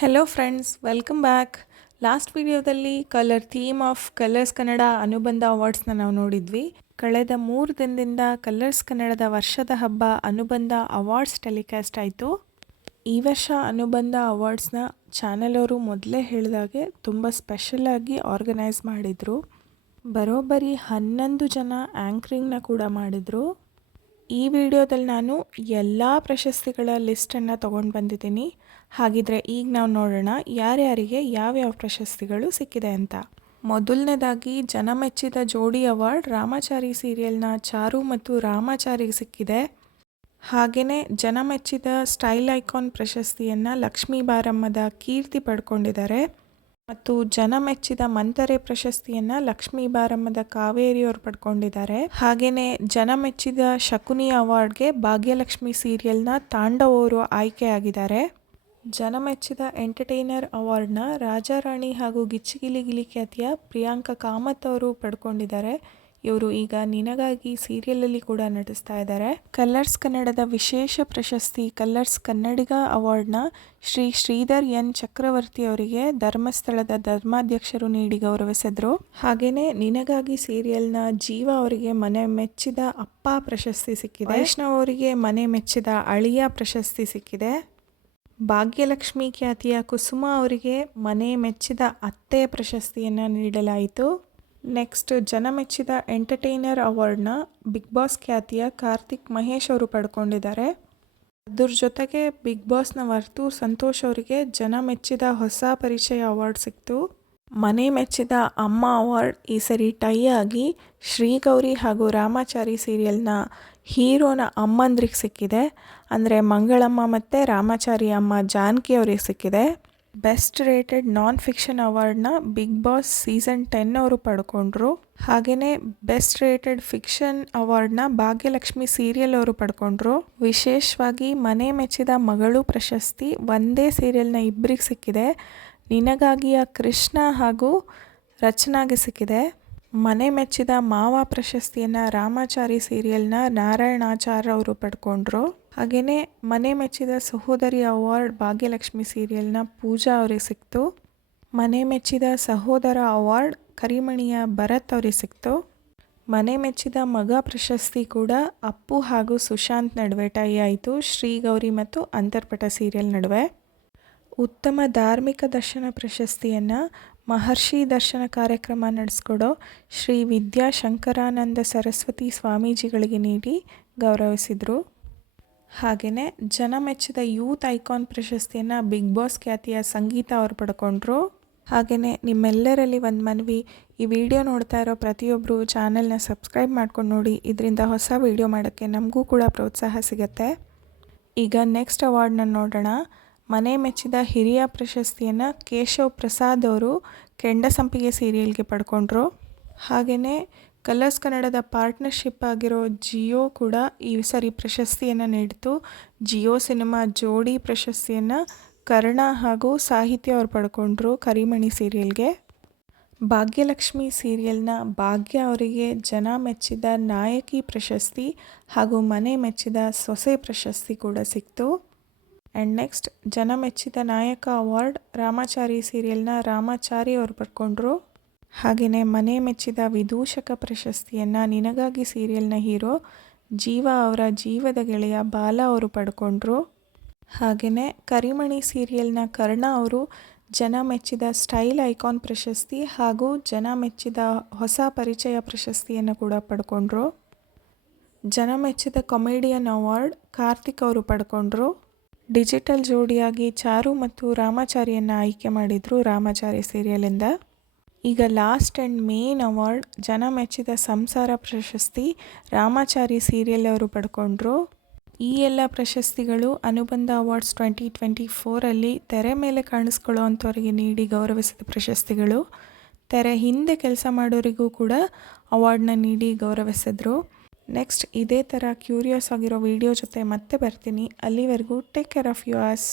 Hello friends, welcome back. Last ವಿಡಿಯೋದಲ್ಲಿ colour theme of colours Kannada Anubandha ಅವಾರ್ಡ್ಸ್ನ ನಾವು ನೋಡಿದ್ವಿ. ಕಳೆದ 3 ದಿನದಿಂದ ಕಲರ್ಸ್ ಕನ್ನಡದ ವರ್ಷದ ಹಬ್ಬ ಅನುಬಂಧ ಅವಾರ್ಡ್ಸ್ ಟೆಲಿಕಾಸ್ಟ್ ಆಯಿತು. ಈ ವರ್ಷ ಅನುಬಂಧ ಅವಾರ್ಡ್ಸ್ನ ಚಾನೆಲ್ ಅವರು ಮೊದಲೇ ಹೇಳಿದಾಗೆ ತುಂಬ ಸ್ಪೆಷಲಾಗಿ ಆರ್ಗನೈಸ್ ಮಾಡಿದರು. ಬರೋಬ್ಬರಿ 11 ಜನ ಆ್ಯಂಕರಿಂಗ್ನ ಕೂಡ ಮಾಡಿದರು. ಈ ವಿಡಿಯೋದಲ್ಲಿ ನಾನು ಎಲ್ಲ ಪ್ರಶಸ್ತಿಗಳ ಲಿಸ್ಟನ್ನು ತೊಗೊಂಡು ಬಂದಿದ್ದೀನಿ. ಹಾಗಿದ್ರೆ ಈಗ ನಾವು ನೋಡೋಣ ಯಾರ್ಯಾರಿಗೆ ಯಾವ್ಯಾವ ಪ್ರಶಸ್ತಿಗಳು ಸಿಕ್ಕಿದೆ ಅಂತ. ಮೊದಲನೇದಾಗಿ ಜನಮೆಚ್ಚಿದ ಜೋಡಿ ಅವಾರ್ಡ್ ರಾಮಾಚಾರಿ ಸೀರಿಯಲ್ನ ಚಾರು ಮತ್ತು ರಾಮಾಚಾರಿಗೆ ಸಿಕ್ಕಿದೆ. ಹಾಗೆಯೇ ಜನಮೆಚ್ಚಿದ ಸ್ಟೈಲ್ ಐಕಾನ್ ಪ್ರಶಸ್ತಿಯನ್ನು ಲಕ್ಷ್ಮೀ ಬಾರಮ್ಮದ ಕೀರ್ತಿ ಪಡ್ಕೊಂಡಿದ್ದಾರೆ. ಮತ್ತು ಜನಮೆಚ್ಚಿದ ಮಂತರೆ ಪ್ರಶಸ್ತಿಯನ್ನು ಲಕ್ಷ್ಮೀ ಬಾರಮ್ಮದ ಕಾವೇರಿಯವರು ಪಡ್ಕೊಂಡಿದ್ದಾರೆ. ಹಾಗೆಯೇ ಜನಮೆಚ್ಚಿದ ಶಕುನಿ ಅವಾರ್ಡ್ಗೆ ಭಾಗ್ಯಲಕ್ಷ್ಮಿ ಸೀರಿಯಲ್ನ ತಾಂಡವ್ ಅವರು ಆಯ್ಕೆಯಾಗಿದ್ದಾರೆ. ಜನಮೆಚ್ಚಿದ ಎಂಟರ್ಟೈನರ್ ಅವಾರ್ಡ್ನ ರಾಜಾರಾಣಿ ಹಾಗೂ ಗಿಚ್ಚಿಗಿಲಿ ಗಿಲಿ ಖ್ಯಾತಿಯ ಪ್ರಿಯಾಂಕಾ ಕಾಮತ್ ಅವರು ಪಡ್ಕೊಂಡಿದ್ದಾರೆ. ಇವರು ಈಗ ನಿನಗಾಗಿ ಸೀರಿಯಲಲ್ಲಿ ಕೂಡ ನಟಿಸ್ತಾ ಇದ್ದಾರೆ. ಕಲರ್ಸ್ ಕನ್ನಡದ ವಿಶೇಷ ಪ್ರಶಸ್ತಿ ಕಲರ್ಸ್ ಕನ್ನಡಿಗ ಅವಾರ್ಡ್ನ ಶ್ರೀ ಶ್ರೀಧರ್ ಎನ್ ಚಕ್ರವರ್ತಿ ಅವರಿಗೆ ಧರ್ಮಸ್ಥಳದ ಧರ್ಮಾಧ್ಯಕ್ಷರು ನೀಡಿ ಗೌರವಿಸಿದ್ರು. ಹಾಗೆಯೇ ನಿನಗಾಗಿ ಸೀರಿಯಲ್ನ ಜೀವ ಅವರಿಗೆ ಮನೆ ಮೆಚ್ಚಿದ ಅಪ್ಪ ಪ್ರಶಸ್ತಿ ಸಿಕ್ಕಿದೆ. ವೈಷ್ಣವ್ ಅವರಿಗೆ ಮನೆ ಮೆಚ್ಚಿದ ಅಳಿಯ ಪ್ರಶಸ್ತಿ ಸಿಕ್ಕಿದೆ. ಭಾಗ್ಯಲಕ್ಷ್ಮಿ ಖ್ಯಾತಿಯ ಕುಸುಮ ಅವರಿಗೆ ಮನೆ ಮೆಚ್ಚಿದ ಅತ್ತೆ ಪ್ರಶಸ್ತಿಯನ್ನು ನೀಡಲಾಯಿತು. ನೆಕ್ಸ್ಟ್ ಜನಮೆಚ್ಚಿದ ಎಂಟರ್ಟೈನರ್ ಅವಾರ್ಡ್ನ ಬಿಗ್ ಬಾಸ್ ಖ್ಯಾತಿಯ ಕಾರ್ತಿಕ್ ಮಹೇಶ್ ಅವರು ಪಡ್ಕೊಂಡಿದ್ದಾರೆ. ಅದ್ರ ಜೊತೆಗೆ ಬಿಗ್ ಬಾಸ್ನ ಹೊರತು ಸಂತೋಷ್ ಅವರಿಗೆ ಜನಮೆಚ್ಚಿದ ಹೊಸ ಪರಿಚಯ ಅವಾರ್ಡ್ ಸಿಕ್ತು. ಮನೆ ಮೆಚ್ಚಿದ ಅಮ್ಮ ಅವಾರ್ಡ್ ಈ ಸರಿ ಟೈ ಆಗಿ ಶ್ರೀಗೌರಿ ಹಾಗೂ ರಾಮಾಚಾರಿ ಸೀರಿಯಲ್ನ ಹೀರೋನ ಅಮ್ಮಂದ್ರಿಗೆ ಸಿಕ್ಕಿದೆ. ಅಂದರೆ ಮಂಗಳಮ್ಮ ಮತ್ತು ರಾಮಾಚಾರಿ ಅಮ್ಮ ಜಾನಕಿ ಅವರಿಗೆ ಸಿಕ್ಕಿದೆ. ಬೆಸ್ಟ್ ರೇಟೆಡ್ ನಾನ್ ಫಿಕ್ಷನ್ ಅವಾರ್ಡ್ನ ಬಿಗ್ ಬಾಸ್ ಸೀಸನ್ 10 ಅವರು ಪಡ್ಕೊಂಡ್ರು. ಹಾಗೆಯೇ ಬೆಸ್ಟ್ ರೇಟೆಡ್ ಫಿಕ್ಷನ್ ಅವಾರ್ಡ್ನ ಭಾಗ್ಯಲಕ್ಷ್ಮಿ ಸೀರಿಯಲ್ ಅವರು ಪಡ್ಕೊಂಡ್ರು. ವಿಶೇಷವಾಗಿ ಮನೆ ಮೆಚ್ಚಿದ ಮಗಳು ಪ್ರಶಸ್ತಿ ಒಂದೇ ಸೀರಿಯಲ್ನ ಇಬ್ಬರಿಗೆ ಸಿಕ್ಕಿದೆ. ನಿನಗಾಗಿಯ ಕೃಷ್ಣ ಹಾಗೂ ರಚನಾಗೆ ಸಿಕ್ಕಿದೆ. ಮನೆ ಮೆಚ್ಚಿದ ಮಾವ ಪ್ರಶಸ್ತಿಯನ್ನು ರಾಮಾಚಾರಿ ಸೀರಿಯಲ್ನ ನಾರಾಯಣಾಚಾರ್ ಅವರು ಪಡ್ಕೊಂಡ್ರು. ಹಾಗೆಯೇ ಮನೆ ಮೆಚ್ಚಿದ ಸಹೋದರಿ ಅವಾರ್ಡ್ ಭಾಗ್ಯಲಕ್ಷ್ಮಿ ಸೀರಿಯಲ್ನ ಪೂಜಾ ಅವರಿಗೆ ಸಿಕ್ತು. ಮನೆ ಮೆಚ್ಚಿದ ಸಹೋದರ ಅವಾರ್ಡ್ ಕರಿಮಣಿಯ ಭರತ್ ಅವರಿಗೆ ಸಿಕ್ತು. ಮನೆ ಮೆಚ್ಚಿದ ಮಗ ಪ್ರಶಸ್ತಿ ಕೂಡ ಅಪ್ಪು ಹಾಗೂ ಸುಶಾಂತ್ ನಡುವೆ ಟೈ ಆಯಿತು, ಶ್ರೀಗೌರಿ ಮತ್ತು ಅಂತರ್ಪಟ ಸೀರಿಯಲ್ ನಡುವೆ. ಉತ್ತಮ ಧಾರ್ಮಿಕ ದರ್ಶನ ಪ್ರಶಸ್ತಿಯನ್ನು ಮಹರ್ಷಿ ದರ್ಶನ ಕಾರ್ಯಕ್ರಮ ನಡೆಸ್ಕೊಡೋ ಶ್ರೀ ವಿದ್ಯಾ ಶಂಕರಾನಂದ ಸರಸ್ವತಿ ಸ್ವಾಮೀಜಿಗಳಿಗೆ ನೀಡಿ ಗೌರವಿಸಿದರು. ಹಾಗೆಯೇ ಜನಮೆಚ್ಚಿದ ಯೂತ್ ಐಕಾನ್ ಪ್ರಶಸ್ತಿಯನ್ನು ಬಿಗ್ ಬಾಸ್ ಖ್ಯಾತಿಯ ಸಂಗೀತ ಅವರು ಪಡ್ಕೊಂಡ್ರು. ಹಾಗೆಯೇ ನಿಮ್ಮೆಲ್ಲರಲ್ಲಿ ಒಂದು ಮನವಿ, ಈ ವಿಡಿಯೋ ನೋಡ್ತಾ ಇರೋ ಪ್ರತಿಯೊಬ್ಬರು ಚಾನಲ್ನ ಸಬ್ಸ್ಕ್ರೈಬ್ ಮಾಡ್ಕೊಂಡು ನೋಡಿ. ಇದರಿಂದ ಹೊಸ ವಿಡಿಯೋ ಮಾಡೋಕ್ಕೆ ನಮಗೂ ಕೂಡ ಪ್ರೋತ್ಸಾಹ ಸಿಗುತ್ತೆ. ಈಗ ನೆಕ್ಸ್ಟ್ ಅವಾರ್ಡ್ನ ನೋಡೋಣ. ಮನೆ ಮೆಚ್ಚಿದ ಹಿರಿಯ ಪ್ರಶಸ್ತಿಯನ್ನು ಕೇಶವ್ ಪ್ರಸಾದ್ ಅವರು ಕೆಂಡಸಂಪಿಗೆ ಸೀರಿಯಲ್ಗೆ ಪಡ್ಕೊಂಡ್ರು. ಹಾಗೆಯೇ ಕಲರ್ಸ್ ಕನ್ನಡದ ಪಾರ್ಟ್ನರ್ಶಿಪ್ ಆಗಿರೋ ಜಿಯೋ ಕೂಡ ಈ ಸರಿ ಪ್ರಶಸ್ತಿಯನ್ನು ನೀಡಿತು. ಜಿಯೋ ಸಿನಿಮಾ ಜೋಡಿ ಪ್ರಶಸ್ತಿಯನ್ನು ಕರ್ಣ ಹಾಗೂ ಸಾಹಿತ್ಯ ಅವರು ಪಡ್ಕೊಂಡ್ರು ಕರಿಮಣಿ ಸೀರಿಯಲ್ಗೆ. ಭಾಗ್ಯಲಕ್ಷ್ಮಿ ಸೀರಿಯಲ್ನ ಭಾಗ್ಯ ಅವರಿಗೆ ಜನ ಮೆಚ್ಚಿದ ನಾಯಕಿ ಪ್ರಶಸ್ತಿ ಹಾಗೂ ಮನೆ ಮೆಚ್ಚಿದ ಸೊಸೆ ಪ್ರಶಸ್ತಿ ಕೂಡ ಸಿಕ್ತು. ಆ್ಯಂಡ್ ನೆಕ್ಸ್ಟ್ ಜನಮೆಚ್ಚಿದ ನಾಯಕ ಅವಾರ್ಡ್ ರಾಮಾಚಾರಿ ಸೀರಿಯಲ್ನ ರಾಮಾಚಾರಿ ಅವರು ಪಡ್ಕೊಂಡ್ರು. ಹಾಗೆಯೇ ಮನೆ ಮೆಚ್ಚಿದ ವಿದೂಷಕ ಪ್ರಶಸ್ತಿಯನ್ನು ನಿನಗಾಗಿ ಸೀರಿಯಲ್ನ ಹೀರೋ ಜೀವ ಅವರ ಜೀವದ ಗೆಳೆಯ ಬಾಲ ಅವರು ಪಡ್ಕೊಂಡ್ರು. ಹಾಗೆಯೇ ಕರಿಮಣಿ ಸೀರಿಯಲ್ನ ಕರ್ಣ ಅವರು ಜನ ಮೆಚ್ಚಿದ ಸ್ಟೈಲ್ ಐಕಾನ್ ಪ್ರಶಸ್ತಿ ಹಾಗೂ ಜನ ಮೆಚ್ಚಿದ ಹೊಸ ಪರಿಚಯ ಪ್ರಶಸ್ತಿಯನ್ನು ಕೂಡ ಪಡ್ಕೊಂಡ್ರು. ಜನ ಮೆಚ್ಚಿದ ಕಾಮಿಡಿಯನ್ ಅವಾರ್ಡ್ ಕಾರ್ತಿಕ್ ಅವರು ಪಡ್ಕೊಂಡ್ರು. ಡಿಜಿಟಲ್ ಜೋಡಿಯಾಗಿ ಚಾರು ಮತ್ತು ರಾಮಾಚಾರಿಯನ್ನು ಆಯ್ಕೆ ಮಾಡಿದರು ರಾಮಾಚಾರಿ ಸೀರಿಯಲಿಂದ. ಈಗ ಲಾಸ್ಟ್ ಆ್ಯಂಡ್ ಮೇನ್ ಅವಾರ್ಡ್ ಜನ ಮೆಚ್ಚಿದ ಸಂಸಾರ ಪ್ರಶಸ್ತಿ ರಾಮಾಚಾರಿ ಸೀರಿಯಲ್ ಅವರು ಪಡ್ಕೊಂಡ್ರು. ಈ ಎಲ್ಲ ಪ್ರಶಸ್ತಿಗಳು ಅನುಬಂಧ ಅವಾರ್ಡ್ಸ್ 2024 ತೆರೆ ಮೇಲೆ ಕಾಣಿಸ್ಕೊಳ್ಳೋ ಅಂಥವರಿಗೆ ನೀಡಿ ಗೌರವಿಸಿದ ಪ್ರಶಸ್ತಿಗಳು. ತೆರೆ ಹಿಂದೆ ಕೆಲಸ ಮಾಡೋರಿಗೂ ಕೂಡ ಅವಾರ್ಡ್ನ ನೀಡಿ ಗೌರವಿಸಿದ್ರು. ನೆಕ್ಸ್ಟ್ ಇದೇ ಥರ ಕ್ಯೂರಿಯಸ್ ಆಗಿರೋ ವಿಡಿಯೋ ಜೊತೆ ಮತ್ತೆ ಬರ್ತೀನಿ. ಅಲ್ಲಿವರೆಗೂ ಟೇಕ್ ಕೇರ್ ಆಫ್ ಯುವರ್ಸ್.